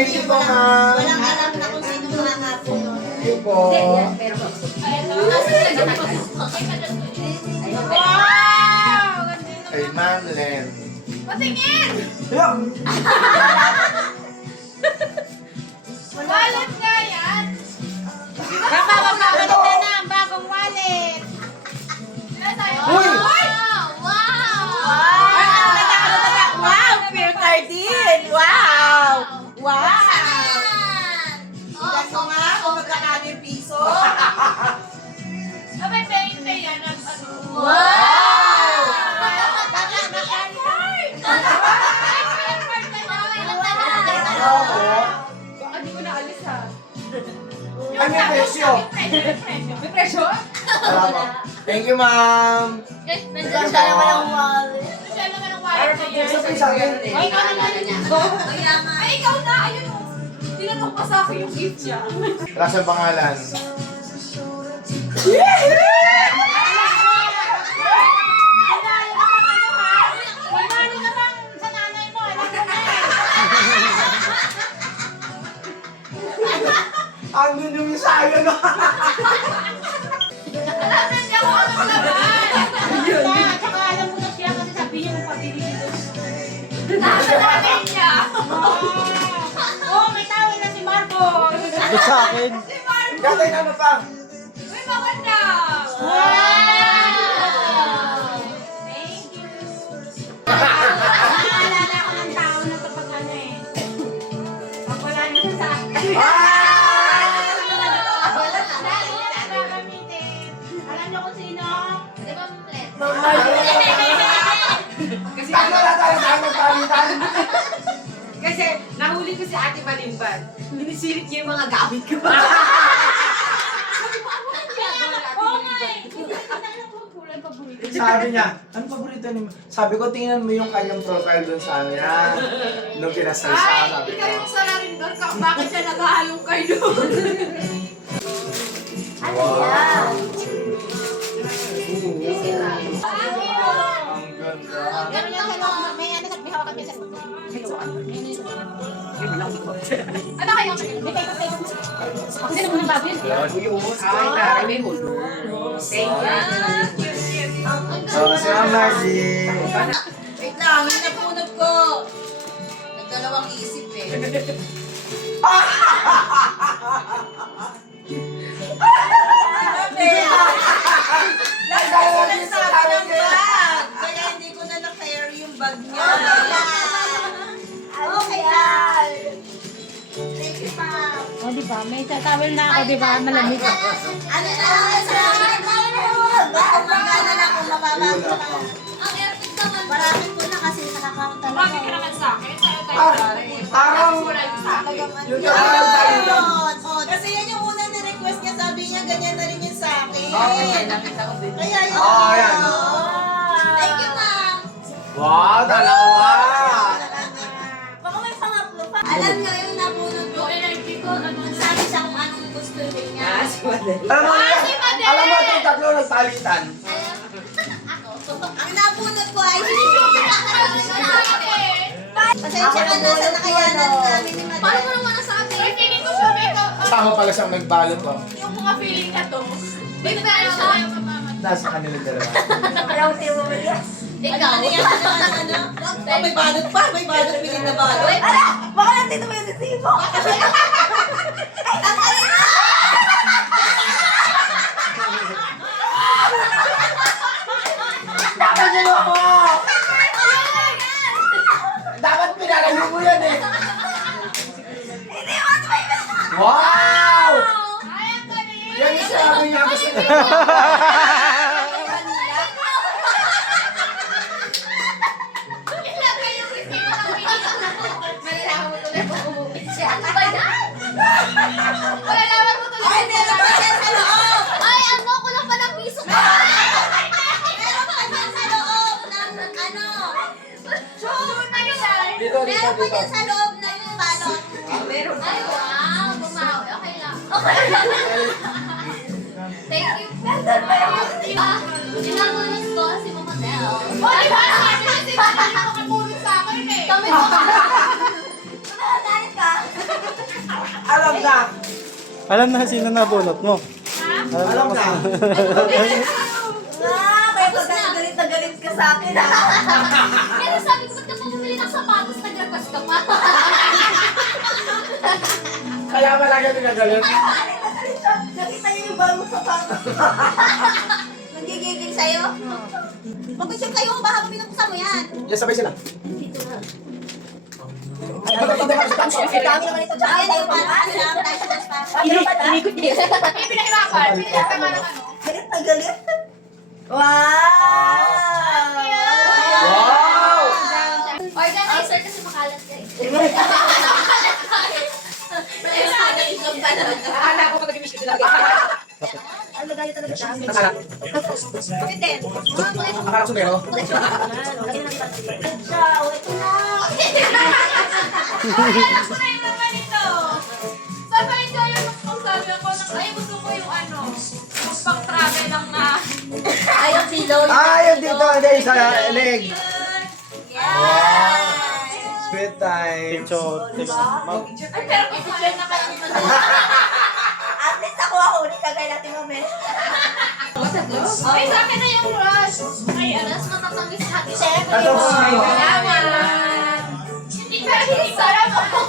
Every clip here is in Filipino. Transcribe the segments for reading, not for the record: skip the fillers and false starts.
Thank you po, ma'am. Walang alam na kung sino makakapuno. Thank you po. Wow! Kay Manlen. Patingin! Yup! Wallet nga yan! Magpapalit na ang bagong wallet. Uy! Wow, Pure Cardin! Wow! Wow! Tignan mo nga kung magkakano yung piso. Abay, pay yan ang ano. Wow! Baka di ko naalis ha. Ano yung presyo? May presyo? Wala po. Thank you, ma'am. Nandiyan siya naman ang wallet. Siya naman ang wallet na yan. Gusto ko sa akin. Ay, ikaw naman. Ay, ikaw na. Ayun o. Tinanong pa sa akin yung gift niya. Wala siyang pangalan. Ang yun yung sayo, no? Alam na niya kung ano naman. Tsaka alam mo na siya kasi sabi niya magpabili dito. Nasa namin niya. Oh, may tawag na si Marco. Sa akin. Si Marco. Gatay na ano pa? May maganda. Thank you. Naalala ko ng tao na to pag ano eh. Pag wala na sa akin. Alam niyo kung sino? Kasi Ano na tayo sa akin magpalitan? Kasi nahuli ko si Ate Malimban. Minisirit niya yung mga gamit ko. Sabi niya, ano paborito ni Sabi ko, tingnan mo yung kanyang profile doon sa ano yan. Nung kinasal siya, Ay, sabi ko. ikaw yung salarin doon. Bakit siya naghahalong kayo doon? Wow. yan? Ang ganda. Meron yan sa loob. May ano sa may hawak kami sa loob. Ano kayo? May paper. Ako din naman ang baboy. Ay, taray, may hulog. Thank you. So, si Ma'am Margie. Wait lang, yung napunod ko. Nagdalawang isip eh. Lagay ko lang sa akin ng bag. Kaya hindi ko na na-carry yung bag niya. Okay lang. Thank you, ma'am. O, di ba? May towel na ako, di ba? Malamig. Ano na lang sa akin? Basta magana lang kung mababa ko lang. Marami ko na kasi nakakount talaga. Bakit ka naman sa akin? Sa'yo tayo taray. Parang, Wala yung sa akin. yung kapag tayo lang. Oo, kasi yan yung unang ni-request niya. Sabi niya, ganyan na rin yun sa akin. Kaya yun. Oo, yan. Thank you, ma'am. Wow, dalawa! Baka may pangatlo pa. Alam niyo yung nabunod ko. Yung energy ko, ano? Sabi siya kung anong gusto niya. Alam mo, si Madel! alam mo itong tatlo nagpalitan. Ang nabunod ko ay Pasensya pasensya ka na sa nakayanan namin ni Madel. Paano mo naman nasabi? Ay, feeling ko sabi ko, Tama pala siyang nagbalot, oh. yung mga feeling na to. Dito tayo sa yung mamamat. Nasa kanila dalawa. Ikaw? Ano yan? Ano? Oh, may balot pa. May balot. Pilit na balot. Baka nandito mo yung resibo. Ang alin na! Dapat ginawa mo! Dapat pinalayo mo yan eh! Wow! Ay, ang galing! Yan yung sabi niya gusto niya. Ilagay yung resibo ng Malalaman mo tuloy kung umupit siya. Ano ba yan? Malalaman mo tuloy. Ay, meron pa dyan sa loob! Ay, ano? Kulang pa ng piso ko. Meron pa dyan sa loob ng ano? Sure na yun. Dito, dito, Meron pa dito. dyan sa loob ng balot. Ay, wow. Bumawi. Okay lang. Thank you. Tinangunan ko si Mama Del. Oh, di ba? Sabi na si Mama Del makatulog sa akin eh. Kami mo. Galit ka? Alam na! Alam na sino nabunot mo. Alam na! Kaya galit na galit ka sa akin. Kaya sabi ko, ba't ka bumili ng sapatos? Nag-request ka pa. Kaya pala ka pinagalit. Nakita niyo yung bagong sapatos. Nagigigil sa'yo? Mag-picture kayo, baka pinupuksan mo yan. Yes, sabay sila. Ang dami naman ito dyan. Tayo pa. Tayo sa dance pa. Inikot niya. May pinahirapan. Pinahirapan nga ng ano. Galit na galit. Wow! Wow! Organizer kasi makalat ka eh. Akala ko pag-ibig ko talaga. Ay, magalit talaga siya. Nakala. Bakit din? Akala ko sumero. Ciao, ito na. Alam ko na yung naman ito. Sabi ko yung sabi ako ng, ay gusto ko yung ano, pang-travel lang na. Ayaw silo. Yun dito. Hindi, sa leg. Yes! Sweet time. Picture. Ay, pero picture na kayo. At least ako huli kagay natin mami. Ay, sa akin na yung rush. Ay, alas matatamis hati. Siyempre Ito po. Salamat. Hindi, pero hindi sarap ako.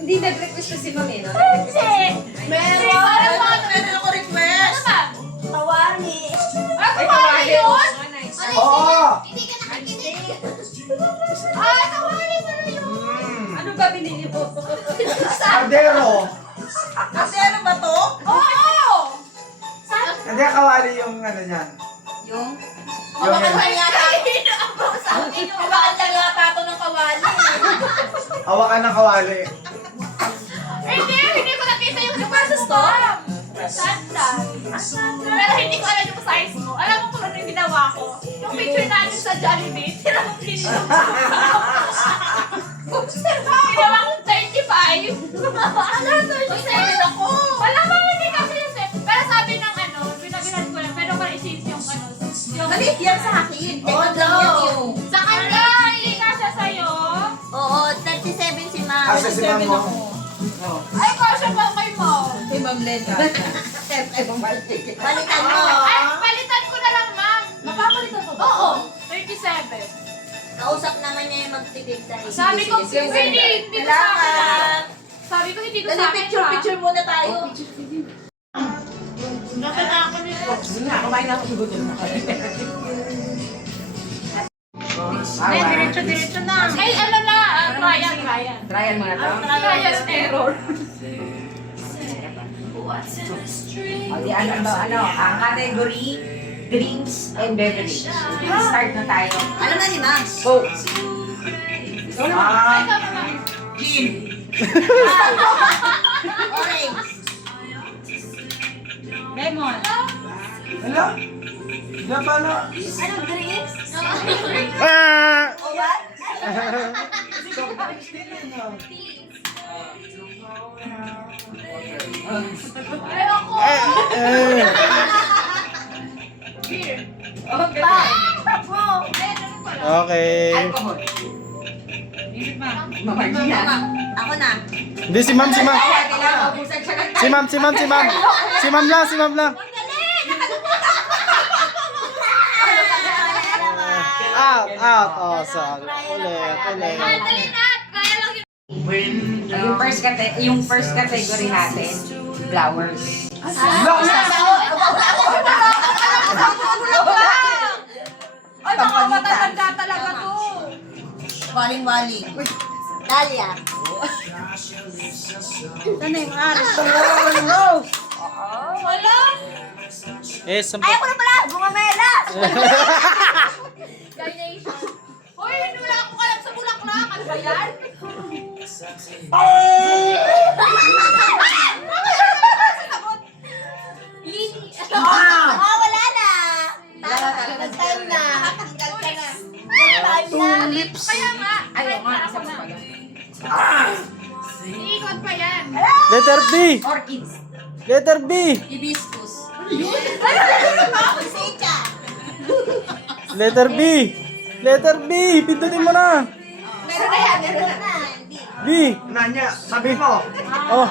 Hindi nag-request si Mami, no? Meron. Meron ako request. Ano ba? Tawani. Ah, kumari yun? Oo! Hindi ka nakikinig. Ah, kumari pala yun. Ano ba binili mo? Cardero. Kasero ba to? Oo! Saan? Hindi, kawali yung ano niyan. Yung? Yung Hawakan yan. lang yata. Hawakan lang yata ito ng kawali. Hawakan ng kawali. Hindi ko nakita yung super sa store. Sandal. Pero hindi ko alam yung size mo. Alam mo kung ano yung ginawa ko? Yung picture natin sa Jollibee, tinawag pinilong ko. Ginawa kong 35. Ano, 37 ako. Wala ba, hindi kasi yung set. Pero sabi ng ano, binabilan ko lang, pero kung i-change yung ano, yung... Maliit yan sa akin. Oo, yung. Sa kanya, hindi kasha sa'yo. Oo, 37 si Ma. Asa si ma'am mo? Ay, kasha pa kay mo. Kay Ma'am Lena. Ay, bumalik. Balikan mo. Ay, palitan ko na lang, ma'am. Napapalitan ko ba? Oo, 37. Kausap naman niya yung magtipid tayo. Sabi ko, hindi ko sa akin. Salamat. Sabi ko, hindi ko Dali, sa akin. picture muna tayo. Nasa na ako nito. Kumain na ako sa gutom na kami. Diretso na. Ay, ano na, Ryan. Trial mga to. Ryan's error. O di ano, ang category, drinks and beverage. Start na tayo. Alam na ni Max. Go! Ay, tama ba? Orange. Lemon. Hala? Wala pa na. Anong drinks? Ah! O what? Ayoko. Beer. Okay. Takbo. Ay, ano pala? Okay. Alcohol. Mamagi na. Ako na. Hindi, si ma'am. Kailangan ubusan siya ng Si ma'am. Si ma'am lang. Out. Oh, sorry. Ulit. Ay, dali na. Kaya lang yun. Yung first category natin, flowers. Ay, baka matatanda talaga to. Waling-waling. Dahlia. Ano yung aras? Wala. Eh, sampo. Ayaw ko na pala. Bumamelas. Carnation. Hoy, wala akong alam sa bulaklak. Ano ba yan? Lily. Wala na. Nag-time na. Tanggal ka na. Nag-time na. Kaya nga. Ayaw nga, Para isa ko pa na. pala. Iikot pa yan. Letter B. Orchids. Letter B. Hibiscus. Secha. Letter B. Pindutin mo na. Meron na yan. Meron na. B. B. Nanya, sabi mo. Oh.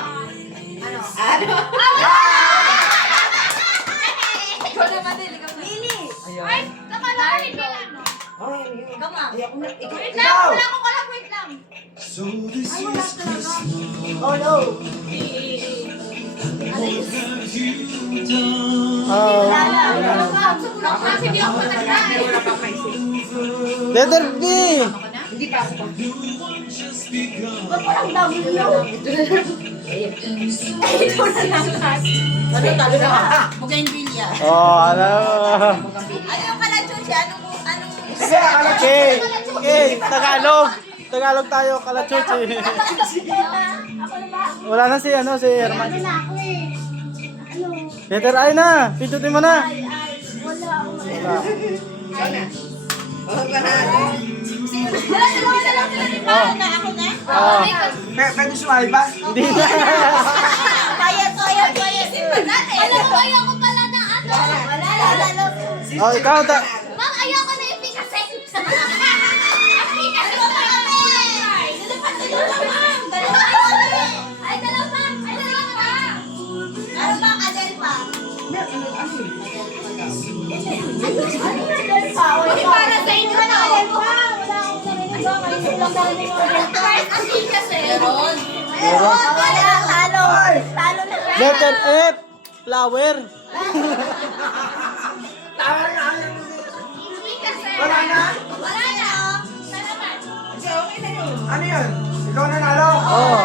Ikaw naman din, ikaw na. Lili! Ay, saka lang, hindi na, no? Ikaw ma. Wait lang, wala ko lang, wait lang. Ay, wala talaga. Oh no. Oh. Sumunod na, sige ako matagay. Letter B. Ba't walang W? Ito na lang. Ano talo na ka? Bougainvillea. Oh, alam. Ano yung kalachuchi? Anong... Kasi akala K. K. Tagalog. Tagalog tayo, kalachuchi. Ako na ba? Wala na si ano, si Herman. Ano na ako eh. Ano? Letter I na. Pindutin mo na. Ay, wala ako. Wala. Dalawa na lang sila ni Mara na ako na. Oh. Pwede sumali ba? Hindi na. Bayad. Alam mo, ayoko pala na ano. Wala. Oh, ikaw. Ma'am, ayoko na yung Picasso. Picasso na kami. Ay, dalawa. Ano ba? Adel pa? Para sa inyo, no? Wala akong narinig ba? Ngayon lang narinig ko. First, ang Picasso. Meron. Wala. Talo na. Letter F. Flower. Tama na. Picasso. Wala na? Wala na. Sa naman. Ano yun? Ikaw nanalo? Oh.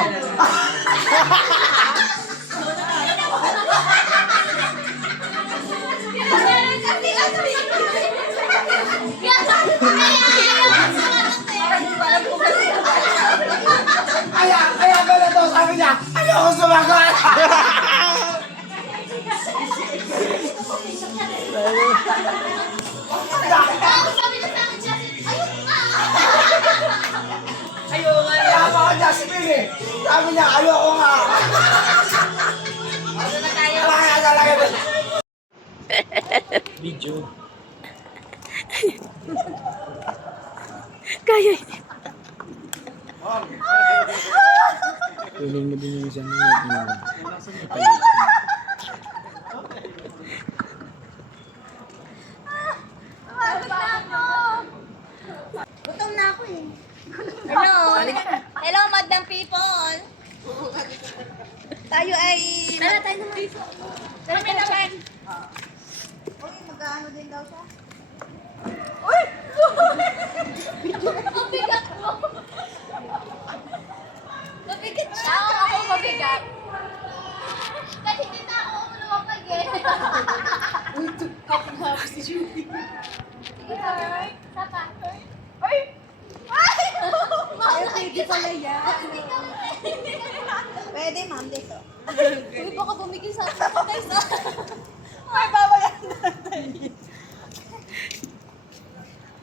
Kaya pala to, sabi niya, ayoko sumagot! Kaya ako ako Jasmine eh. Sabi niya, ayoko nga. Talaga. Video. Kaya Kunin mo din yung isang gutom na ako eh. Hello. Hello, madam people. Tayo ay... Tara, tayo naman. Kami naman. Uy, mag-ano din daw siya. Ang bigat mo. Mabigat siya. Ako mabigat. Kasi hindi na ako lumapag eh. Uy, kapag si Judy. Sige, Third. Sapa. Ay! Ay! Pwede pala yan. Pwede, ma'am, dito. Uy, baka bumigil sa akin. Guys, Ay, babayan natin.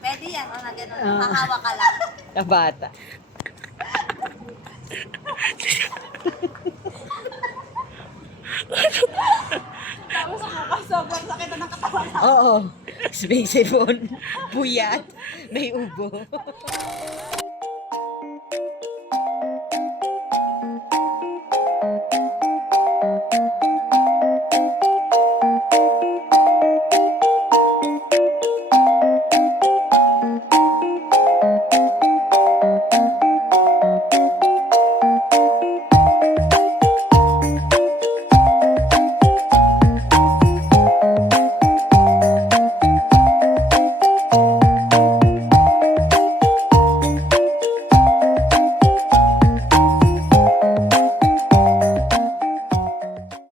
Pwede yan, o na gano'n. Makahawa ka lang. Na bata. Sobrang sakit na ng katawan. Oo. Space phone. Puyat. May ubo.